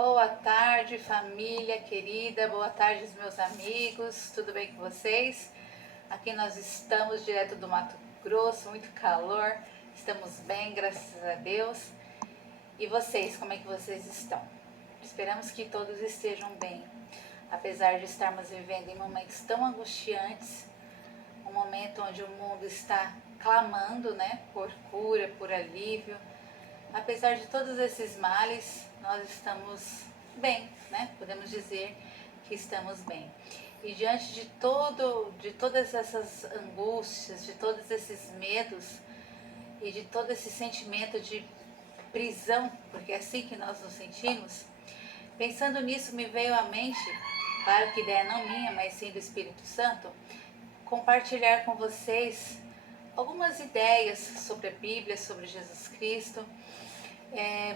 Boa tarde, família querida, boa tarde, meus amigos, tudo bem com vocês? Aqui nós estamos direto do Mato Grosso, muito calor, estamos bem, graças a Deus. E vocês, como é que vocês estão? Esperamos que todos estejam bem, apesar de estarmos vivendo em momentos tão angustiantes, um momento onde o mundo está clamando, né, por cura, por alívio. Apesar de todos esses males, nós estamos bem, né? Podemos dizer que estamos bem. E diante de todas essas angústias, de todos esses medos e de todo esse sentimento de prisão, porque é assim que nós nos sentimos, pensando nisso me veio à mente, claro que ideia não minha, mas sim do Espírito Santo, compartilhar com vocês algumas ideias sobre a Bíblia, sobre Jesus Cristo.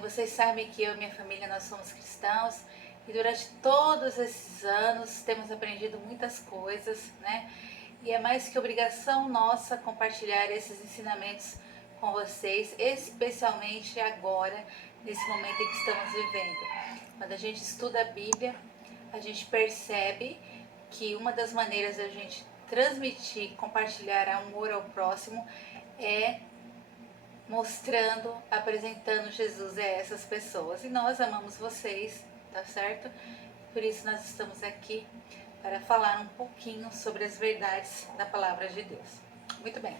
Vocês sabem que eu e minha família, nós somos cristãos e durante todos esses anos temos aprendido muitas coisas, né? E é mais que obrigação nossa compartilhar esses ensinamentos com vocês, especialmente agora, nesse momento em que estamos vivendo. Quando a gente estuda a Bíblia, a gente percebe que uma das maneiras da gente transmitir, compartilhar amor ao próximo é mostrando, apresentando Jesus a essas pessoas. E nós amamos vocês, tá certo? Por isso nós estamos aqui para falar um pouquinho sobre as verdades da palavra de Deus. Muito bem.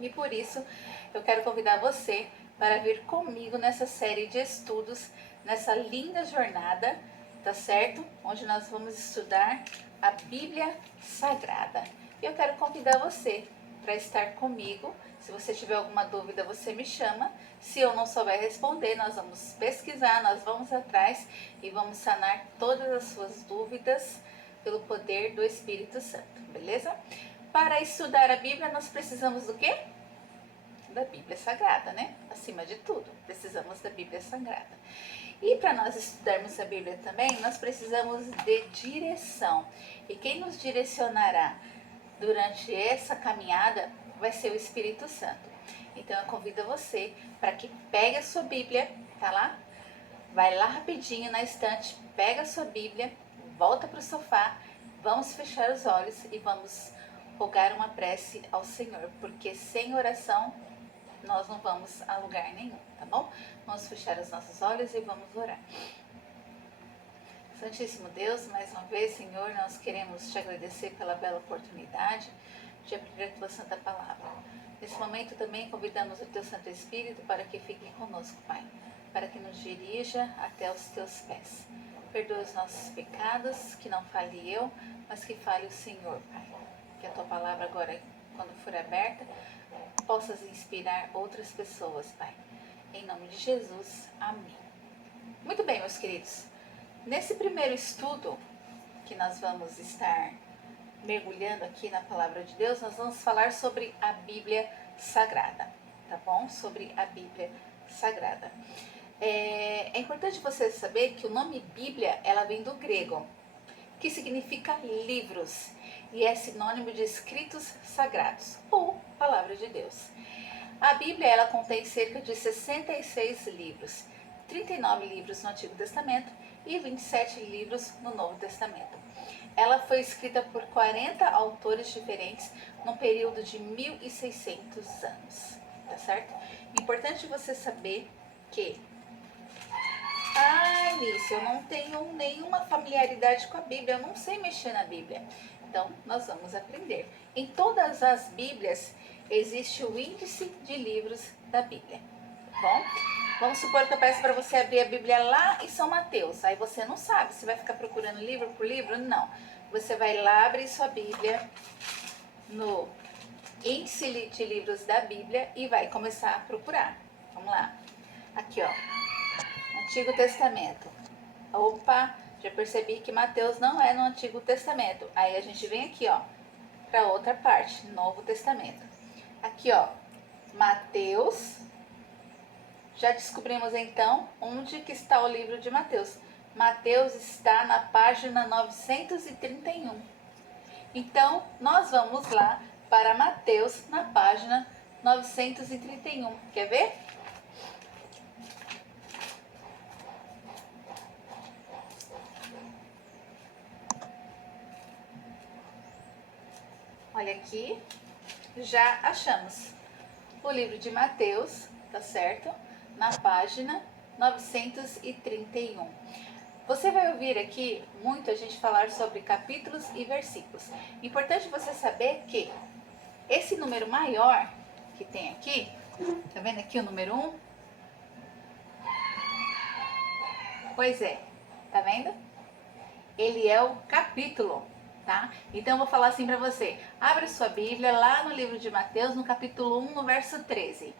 E por isso eu quero convidar você para vir comigo nessa série de estudos, nessa linda jornada, tá certo? Onde nós vamos estudar a Bíblia Sagrada. E eu quero convidar você para estar comigo. Se você tiver alguma dúvida, você me chama. Se eu não souber responder, nós vamos pesquisar, nós vamos atrás e vamos sanar todas as suas dúvidas pelo poder do Espírito Santo, beleza? Para estudar a Bíblia, nós precisamos do quê? Da Bíblia Sagrada, né? Acima de tudo, precisamos da Bíblia Sagrada. E para nós estudarmos a Bíblia também, nós precisamos de direção. E quem nos direcionará durante essa caminhada vai ser o Espírito Santo. Então eu convido você para que pegue a sua Bíblia, tá lá? Vai lá rapidinho na estante, pega a sua Bíblia, volta para o sofá, vamos fechar os olhos e vamos rogar uma prece ao Senhor, porque sem oração nós não vamos a lugar nenhum, tá bom? Vamos fechar os nossos olhos e vamos orar. Santíssimo Deus, mais uma vez, Senhor, nós queremos te agradecer pela bela oportunidade de aprender a tua santa palavra. Nesse momento também convidamos o teu Santo Espírito para que fique conosco, Pai, para que nos dirija até os teus pés. Perdoa os nossos pecados, que não fale eu, mas que fale o Senhor, Pai. Que a tua palavra agora, quando for aberta, possas inspirar outras pessoas, Pai. Em nome de Jesus, amém. Muito bem, meus queridos. Nesse primeiro estudo que nós vamos estar mergulhando aqui na palavra de Deus, nós vamos falar sobre a Bíblia Sagrada, tá bom? Sobre a Bíblia Sagrada. É importante você saber que o nome Bíblia, ela vem do grego, que significa livros, e é sinônimo de escritos sagrados, ou palavra de Deus. A Bíblia, ela contém cerca de 66 livros, 39 livros no Antigo Testamento e 27 livros no Novo Testamento. Ela foi escrita por 40 autores diferentes num período de 1600 anos, tá certo? Importante você saber que Alice, eu não tenho nenhuma familiaridade com a Bíblia, eu não sei mexer na Bíblia. Então, nós vamos aprender. Em todas as Bíblias existe o índice de livros da Bíblia, tá bom? Vamos supor que eu peço para você abrir a Bíblia lá em São Mateus. Aí você não sabe, você vai ficar procurando livro por livro? Não. Você vai lá abrir sua Bíblia no índice de livros da Bíblia e vai começar a procurar. Vamos lá. Aqui, ó. Antigo Testamento. Opa, já percebi que Mateus não é no Antigo Testamento. Aí a gente vem aqui, ó, para outra parte, Novo Testamento. Aqui, ó, Mateus. Já descobrimos então onde que está o livro de Mateus. Mateus está na página 931. Então, nós vamos lá para Mateus na página 931. Quer ver? Olha aqui, já achamos o livro de Mateus, tá certo? Na página 931. Você vai ouvir aqui muito a gente falar sobre capítulos e versículos. Importante você saber que esse número maior que tem aqui, tá vendo aqui o número 1? Pois é, tá vendo? Ele é o capítulo, tá? Então eu vou falar assim pra você. Abre sua Bíblia lá no livro de Mateus, no capítulo 1, no verso 13.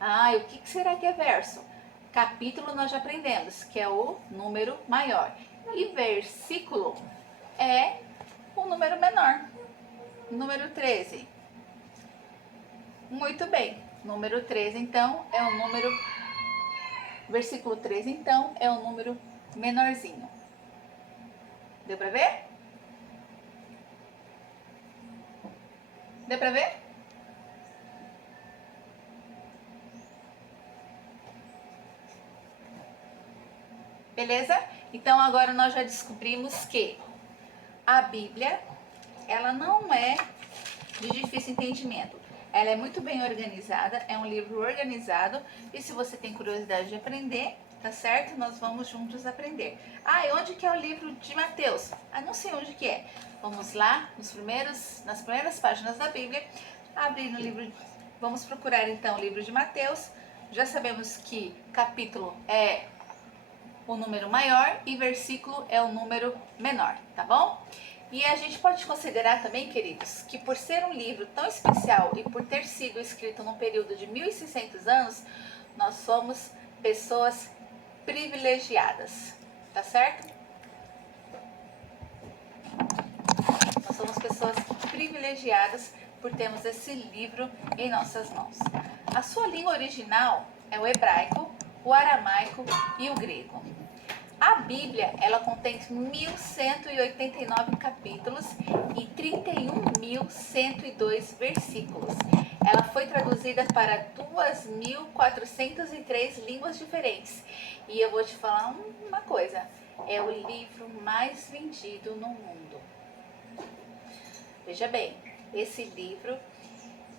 Ah, e o que será que é verso? Capítulo nós já aprendemos, que é o número maior. E versículo é o número menor. Número 13. Muito bem. Número 13, então, é o número... Versículo 13, então, é o número menorzinho. Deu pra ver? Deu pra ver? Beleza? Então agora nós já descobrimos que a Bíblia, ela não é de difícil entendimento. Ela é muito bem organizada, é um livro organizado. E se você tem curiosidade de aprender, tá certo? Nós vamos juntos aprender. Ah, e onde que é o livro de Mateus? Ah, não sei onde que é. Vamos lá, nas primeiras páginas da Bíblia, abrir no livro. Vamos procurar então o livro de Mateus. Já sabemos que capítulo é o número maior e versículo é o número menor, tá bom? E a gente pode considerar também, queridos, que por ser um livro tão especial e por ter sido escrito num período de 1600 anos, nós somos pessoas privilegiadas, tá certo? Nós somos pessoas privilegiadas por termos esse livro em nossas mãos. A sua língua original é o hebraico, o aramaico e o grego. A Bíblia, ela contém 1.189 capítulos e 31.102 versículos. Ela foi traduzida para 2.403 línguas diferentes. E eu vou te falar uma coisa, é o livro mais vendido no mundo. Veja bem, esse livro,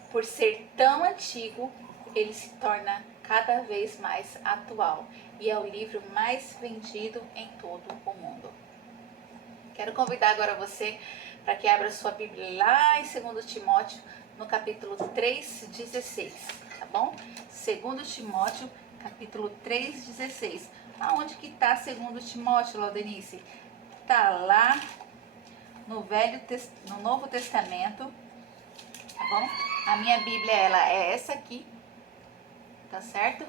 por ser tão antigo, ele se torna cada vez mais atual e é o livro mais vendido em todo o mundo. Quero convidar agora você para que abra sua Bíblia lá em 2 Timóteo, no capítulo 3:16, tá bom? 2 Timóteo, capítulo 3:16. Aonde que está 2 Timóteo, Laudenice? Está lá no Novo Testamento, tá bom? A minha Bíblia, ela é essa aqui, tá certo?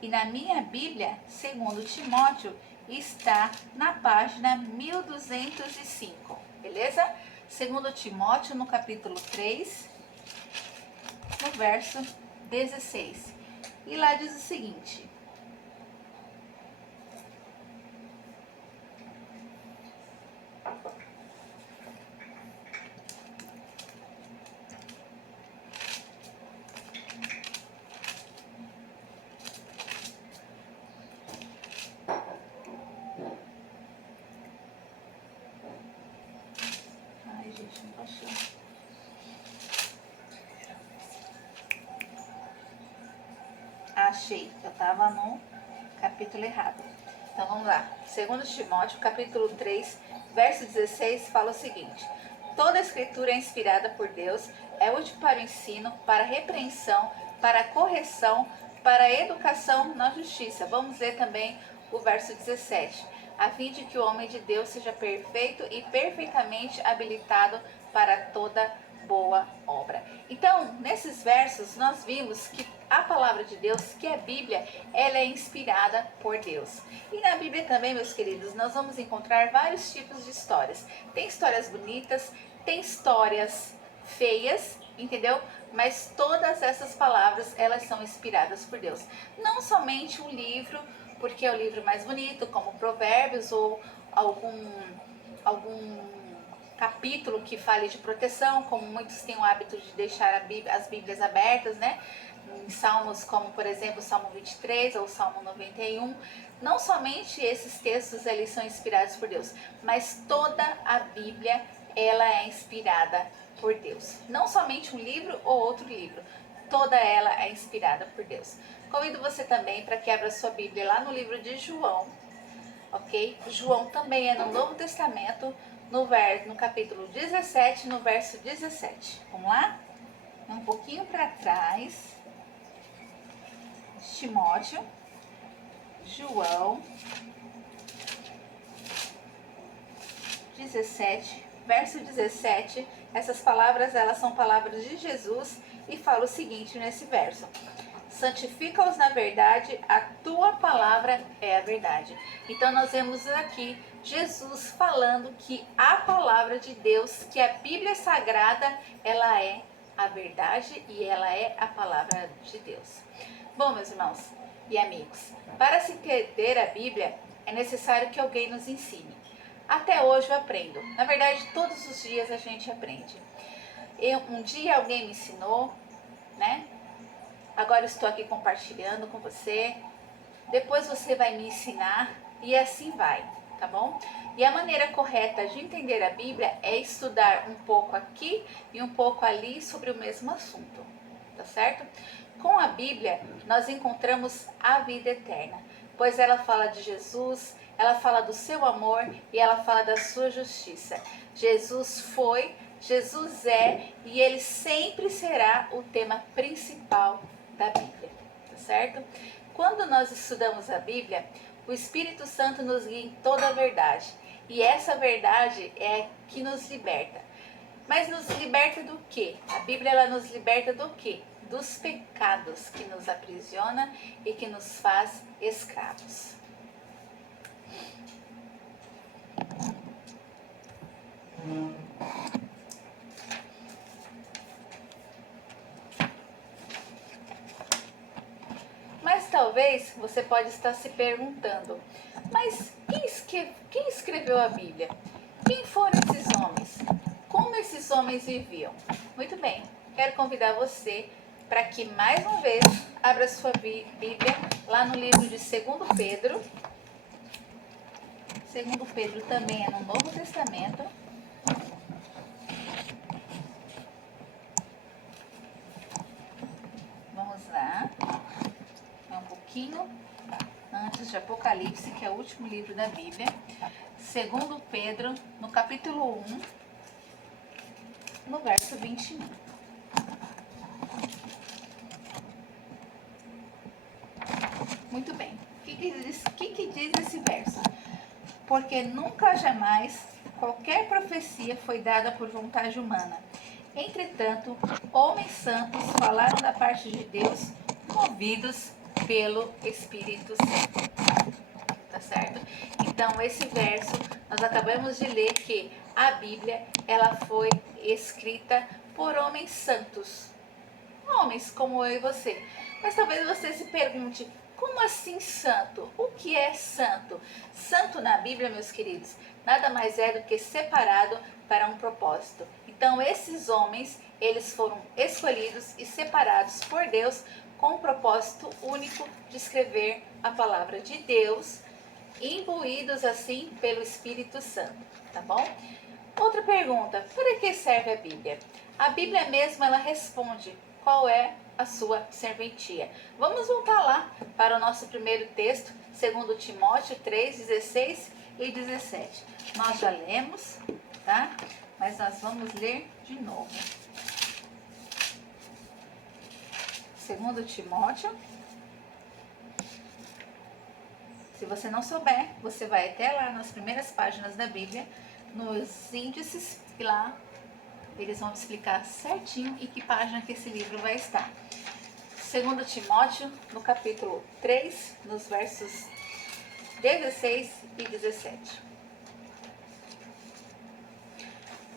E na minha Bíblia, 2 Timóteo, está na página 1205, beleza? 2 Timóteo, no capítulo 3, no verso 16. E lá diz o seguinte: achei, eu estava no capítulo errado. Então vamos lá. 2 Timóteo, capítulo 3, verso 16, fala o seguinte: toda a escritura é inspirada por Deus, é útil para o ensino, para a repreensão, para a correção, para a educação na justiça. Vamos ler também o verso 17. A fim de que o homem de Deus seja perfeito e perfeitamente habilitado para toda boa obra. Então, nesses versos, nós vimos que a palavra de Deus, que é a Bíblia, ela é inspirada por Deus. E na Bíblia também, meus queridos, nós vamos encontrar vários tipos de histórias. Tem histórias bonitas, tem histórias feias, entendeu? Mas todas essas palavras, elas são inspiradas por Deus. Não somente um livro, porque é o livro mais bonito, como Provérbios ou algum capítulo que fale de proteção, como muitos têm o hábito de deixar as Bíblias abertas, né? Em salmos como, por exemplo, o Salmo 23 ou o Salmo 91. Não somente esses textos eles são inspirados por Deus, mas toda a Bíblia ela é inspirada por Deus. Não somente um livro ou outro livro, toda ela é inspirada por Deus. Convido você também para que abra sua Bíblia lá no livro de João, ok? João também é no Novo Testamento, no capítulo 17, no verso 17. Vamos lá? Um pouquinho para trás. Timóteo, João 17, verso 17. Essas palavras, elas são palavras de Jesus e fala o seguinte nesse verso: santifica-os na verdade, a tua palavra é a verdade. Então nós vemos aqui Jesus falando que a palavra de Deus, que a Bíblia Sagrada, ela é a verdade e ela é a palavra de Deus. Bom, meus irmãos e amigos, para se entender a Bíblia, é necessário que alguém nos ensine. Até hoje eu aprendo. Na verdade, todos os dias a gente aprende. Um dia alguém me ensinou, né? Agora estou aqui compartilhando com você. Depois você vai me ensinar e assim vai, tá bom? E a maneira correta de entender a Bíblia é estudar um pouco aqui e um pouco ali sobre o mesmo assunto, tá certo? Com a Bíblia, nós encontramos a vida eterna, pois ela fala de Jesus, ela fala do seu amor e ela fala da sua justiça. Jesus foi, Jesus é e ele sempre será o tema principal da Bíblia, tá certo? Quando nós estudamos a Bíblia, o Espírito Santo nos guia em toda a verdade. E essa verdade é que nos liberta. Mas nos liberta do quê? A Bíblia ela nos liberta do quê? Dos pecados que nos aprisiona e que nos faz escravos. Mas talvez você pode estar se perguntando, mas quem escreveu a Bíblia? Quem foram esses homens? Como esses homens viviam? Muito bem, quero convidar você para que mais uma vez abra sua Bíblia lá no livro de 2 Pedro. 2 Pedro também é no Novo Testamento. Vamos lá. É um pouquinho antes de Apocalipse, que é o último livro da Bíblia. 2 Pedro, no capítulo 1, no verso 21. Muito bem. O que diz esse verso? Porque nunca jamais qualquer profecia foi dada por vontade humana. Entretanto, homens santos falaram da parte de Deus, movidos pelo Espírito Santo. Tá certo? Então, esse verso, nós acabamos de ler que a Bíblia, ela foi escrita por homens santos. Homens como eu e você. Mas talvez você se pergunte, como assim santo? O que é santo? Santo na Bíblia, meus queridos, nada mais é do que separado para um propósito. Então, esses homens, eles foram escolhidos e separados por Deus com o propósito único de escrever a palavra de Deus, imbuídos assim pelo Espírito Santo, tá bom? Outra pergunta, para que serve a Bíblia? A Bíblia mesma, ela responde qual é a sua serventia. Vamos voltar lá para o nosso primeiro texto, 2 Timóteo 3, 16 e 17. Nós já lemos, tá? Mas nós vamos ler de novo. 2 Timóteo. Se você não souber, você vai até lá nas primeiras páginas da Bíblia, nos índices, e lá eles vão explicar certinho em que página que esse livro vai estar. 2 Timóteo, no capítulo 3, nos versos 16 e 17.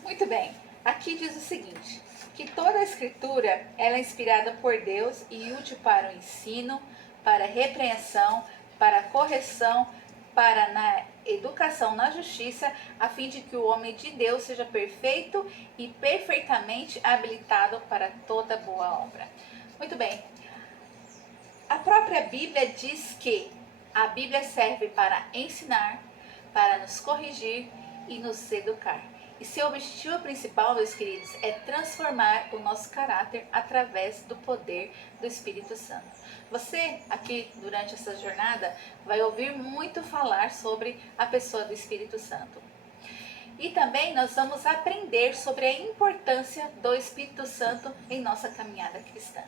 Muito bem, aqui diz o seguinte, que toda a escritura ela é inspirada por Deus e útil para o ensino, para a repreensão, para a correção, para na educação na justiça, a fim de que o homem de Deus seja perfeito e perfeitamente habilitado para toda boa obra. Muito bem. A própria Bíblia diz que a Bíblia serve para ensinar, para nos corrigir e nos educar. E seu objetivo principal, meus queridos, é transformar o nosso caráter através do poder do Espírito Santo. Você, aqui durante essa jornada, vai ouvir muito falar sobre a pessoa do Espírito Santo. E também nós vamos aprender sobre a importância do Espírito Santo em nossa caminhada cristã.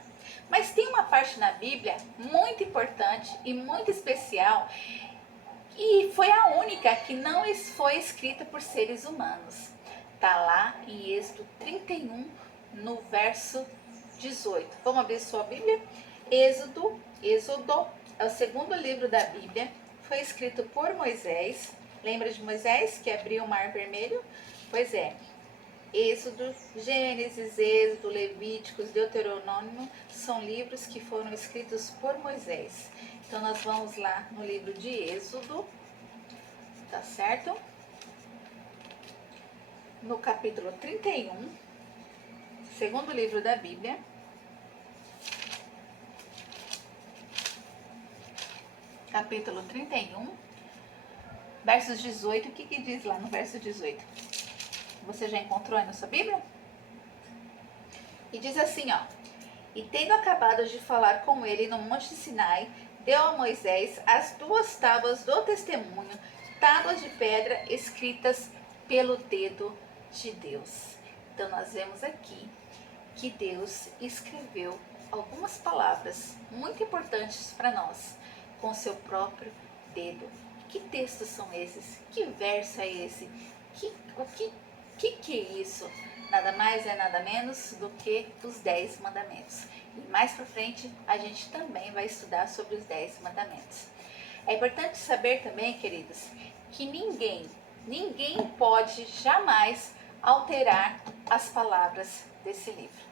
Mas tem uma parte na Bíblia muito importante e muito especial, e foi a única que não foi escrita por seres humanos. Está lá em Êxodo 31, no verso 18. Vamos abrir sua Bíblia? Êxodo é o segundo livro da Bíblia, foi escrito por Moisés. Lembra de Moisés que abriu o Mar Vermelho? Pois é, Êxodo, Gênesis, Êxodo, Levíticos, Deuteronômio são livros que foram escritos por Moisés. Então nós vamos lá no livro de Êxodo, tá certo? No capítulo 31, segundo livro da Bíblia. Capítulo 31, versos 18, o que diz lá no verso 18? Você já encontrou aí na sua Bíblia? E diz assim, ó: E tendo acabado de falar com ele no monte Sinai, deu a Moisés as 2 tábuas do testemunho, tábuas de pedra escritas pelo dedo de Deus. Então nós vemos aqui que Deus escreveu algumas palavras muito importantes para nós com seu próprio dedo. Que textos são esses? Que verso é esse? Que é isso? Nada mais é nada menos do que os 10 mandamentos. E mais para frente a gente também vai estudar sobre os 10 mandamentos. É importante saber também, queridos, que ninguém pode jamais alterar as palavras desse livro.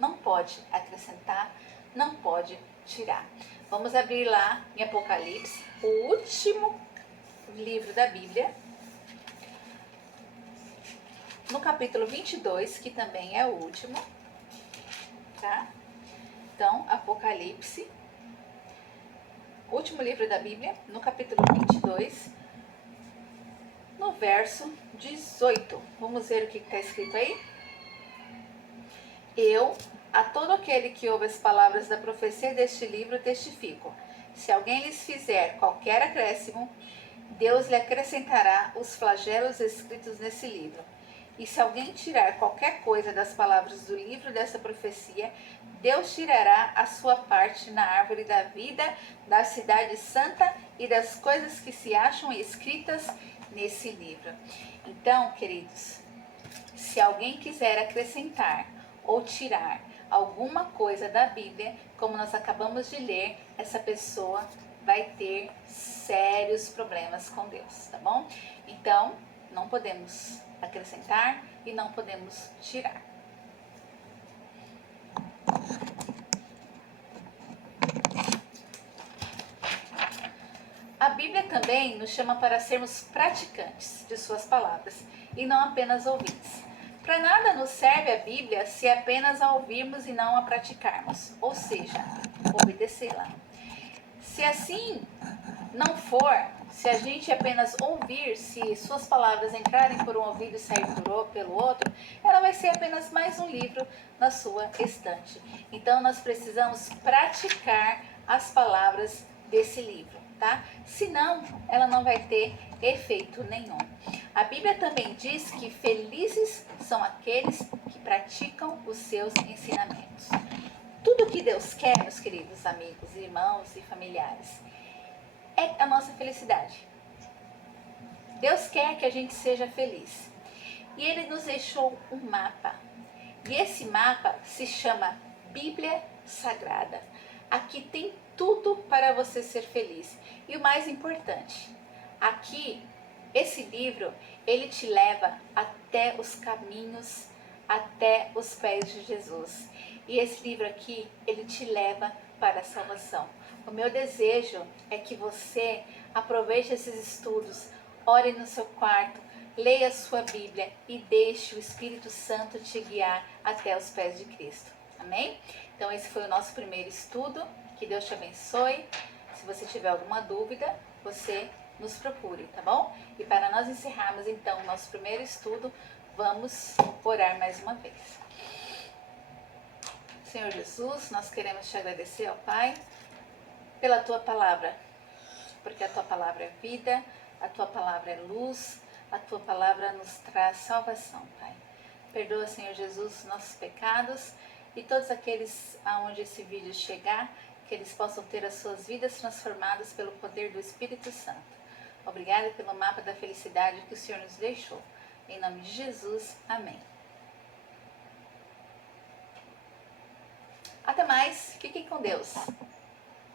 Não pode acrescentar, não pode tirar. Vamos abrir lá em Apocalipse, o último livro da Bíblia, no capítulo 22, que também é o último, tá? Então, Apocalipse, último livro da Bíblia, no capítulo 22, no verso 18. Vamos ver o que está escrito aí? Eu, a todo aquele que ouve as palavras da profecia deste livro, testifico. Se alguém lhes fizer qualquer acréscimo, Deus lhe acrescentará os flagelos escritos nesse livro. E se alguém tirar qualquer coisa das palavras do livro dessa profecia, Deus tirará a sua parte na árvore da vida, da cidade santa e das coisas que se acham escritas nesse livro. Então, queridos, se alguém quiser acrescentar ou tirar alguma coisa da Bíblia, como nós acabamos de ler, essa pessoa vai ter sérios problemas com Deus, tá bom? Então, não podemos acrescentar e não podemos tirar. A Bíblia também nos chama para sermos praticantes de suas palavras e não apenas ouvintes. Para nada nos serve a Bíblia se apenas a ouvirmos e não a praticarmos, ou seja, obedecê-la. Se assim não for, se a gente apenas ouvir, se suas palavras entrarem por um ouvido e sair pelo outro, ela vai ser apenas mais um livro na sua estante. Então nós precisamos praticar as palavras desse livro, tá? Senão, ela não vai ter efeito nenhum. A Bíblia também diz que felizes são aqueles que praticam os seus ensinamentos. Tudo que Deus quer, meus queridos amigos, irmãos e familiares, é a nossa felicidade. Deus quer que a gente seja feliz. E Ele nos deixou um mapa. E esse mapa se chama Bíblia Sagrada. Aqui tem tudo para você ser feliz. E o mais importante, aqui, esse livro, ele te leva até os caminhos, até os pés de Jesus. E esse livro aqui, ele te leva para a salvação. O meu desejo é que você aproveite esses estudos, ore no seu quarto, leia a sua Bíblia e deixe o Espírito Santo te guiar até os pés de Cristo. Amém? Então esse foi o nosso primeiro estudo. Que Deus te abençoe. Se você tiver alguma dúvida, você nos procure, tá bom? E para nós encerrarmos então o nosso primeiro estudo, vamos orar mais uma vez. Senhor Jesus, nós queremos te agradecer, ó Pai, pela tua palavra, porque a tua palavra é vida, a tua palavra é luz, a tua palavra nos traz salvação, Pai. Perdoa, Senhor Jesus, nossos pecados e todos aqueles aonde esse vídeo chegar, que eles possam ter as suas vidas transformadas pelo poder do Espírito Santo. Obrigada pelo mapa da felicidade que o Senhor nos deixou. Em nome de Jesus, amém. Até mais, fiquem com Deus.